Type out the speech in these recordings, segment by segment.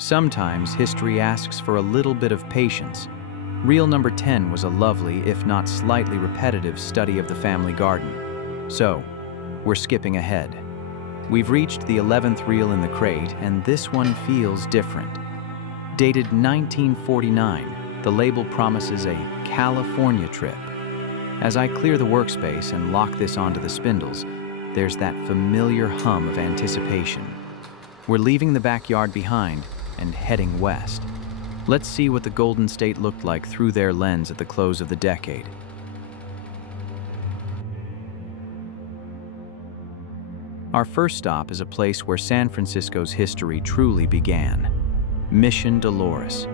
Sometimes history asks for a little bit of patience. Reel number 10 was a lovely, if not slightly repetitive, study of the family garden. So, we're skipping ahead. We've reached the 11th reel in the crate, and this one feels different. Dated 1949, the label promises a California trip. As I clear the workspace and lock this onto the spindles, there's that familiar hum of anticipation. We're leaving the backyard behind and heading west. Let's see what the Golden State looked like through their lens at the close of the decade. Our first stop is a place where San Francisco's history truly began. Mission Dolores.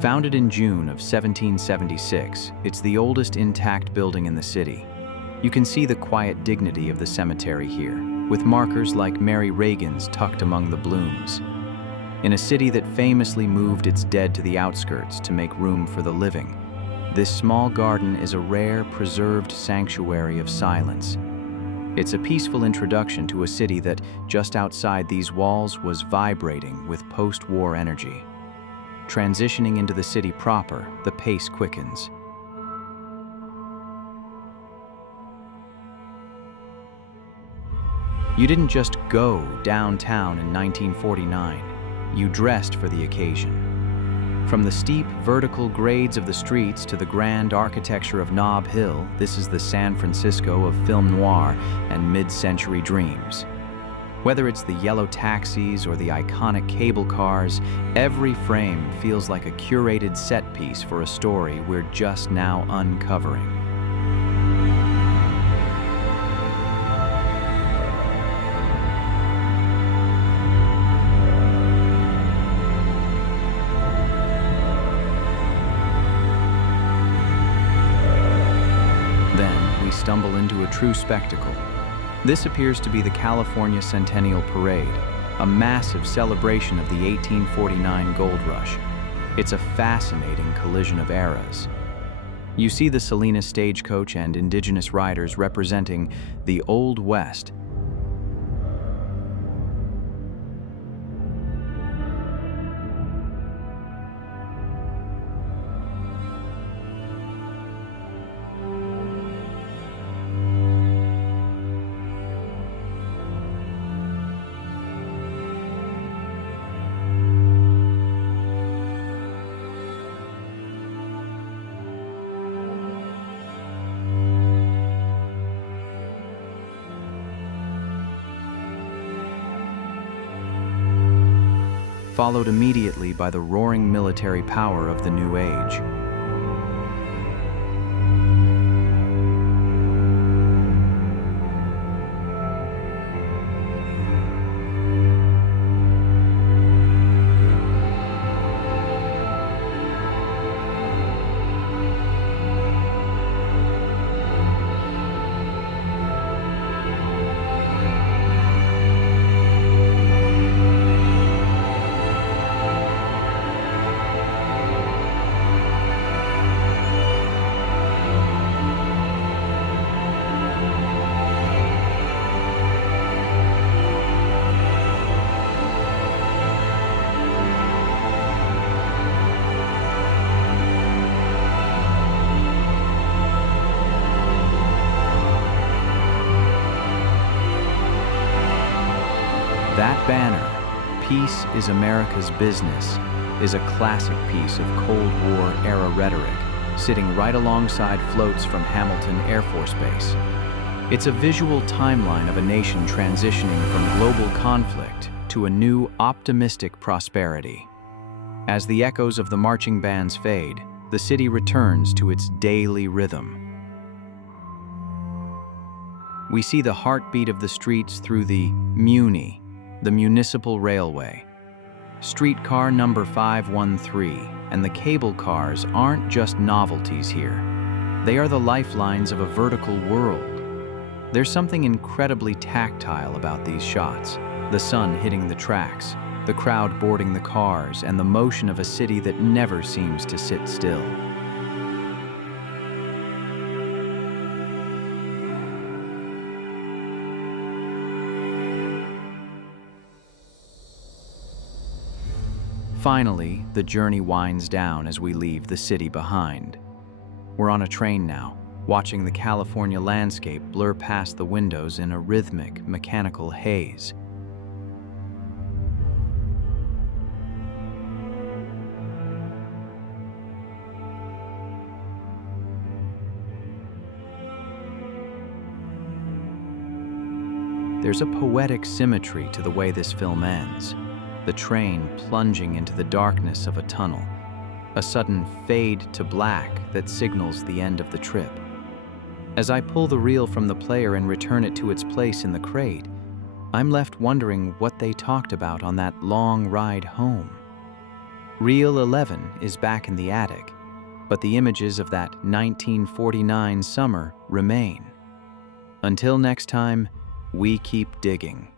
Founded in June of 1776, it's the oldest intact building in the city. You can see the quiet dignity of the cemetery here, with markers like Mary Reagan's tucked among the blooms. In a city that famously moved its dead to the outskirts to make room for the living, this small garden is a rare, preserved sanctuary of silence. It's a peaceful introduction to a city that, just outside these walls, was vibrating with post-war energy. Transitioning into the city proper, the pace quickens. You didn't just go downtown in 1949. You dressed for the occasion. From the steep, vertical grades of the streets to the grand architecture of Nob Hill, this is the San Francisco of film noir and mid-century dreams. Whether it's the yellow taxis or the iconic cable cars, every frame feels like a curated set piece for a story we're just now uncovering. Stumble into a true spectacle. This appears to be the California Centennial Parade, a massive celebration of the 1849 gold rush. It's a fascinating collision of eras. You see the Salinas stagecoach and indigenous riders representing the Old West. Followed immediately by the roaring military power of the New Age. That banner, "Peace is America's Business," is a classic piece of Cold War-era rhetoric, sitting right alongside floats from Hamilton Air Force Base. It's a visual timeline of a nation transitioning from global conflict to a new, optimistic prosperity. As the echoes of the marching bands fade, the city returns to its daily rhythm. We see the heartbeat of the streets through the Muni, the municipal railway. Streetcar number 513 and the cable cars aren't just novelties here. They are the lifelines of a vertical world. There's something incredibly tactile about these shots. The sun hitting the tracks, the crowd boarding the cars, and the motion of a city that never seems to sit still. Finally, the journey winds down as we leave the city behind. We're on a train now, watching the California landscape blur past the windows in a rhythmic, mechanical haze. There's a poetic symmetry to the way this film ends. The train plunging into the darkness of a tunnel, a sudden fade to black that signals the end of the trip. As I pull the reel from the player and return it to its place in the crate, I'm left wondering what they talked about on that long ride home. Reel 11 is back in the attic, but the images of that 1949 summer remain. Until next time, we keep digging.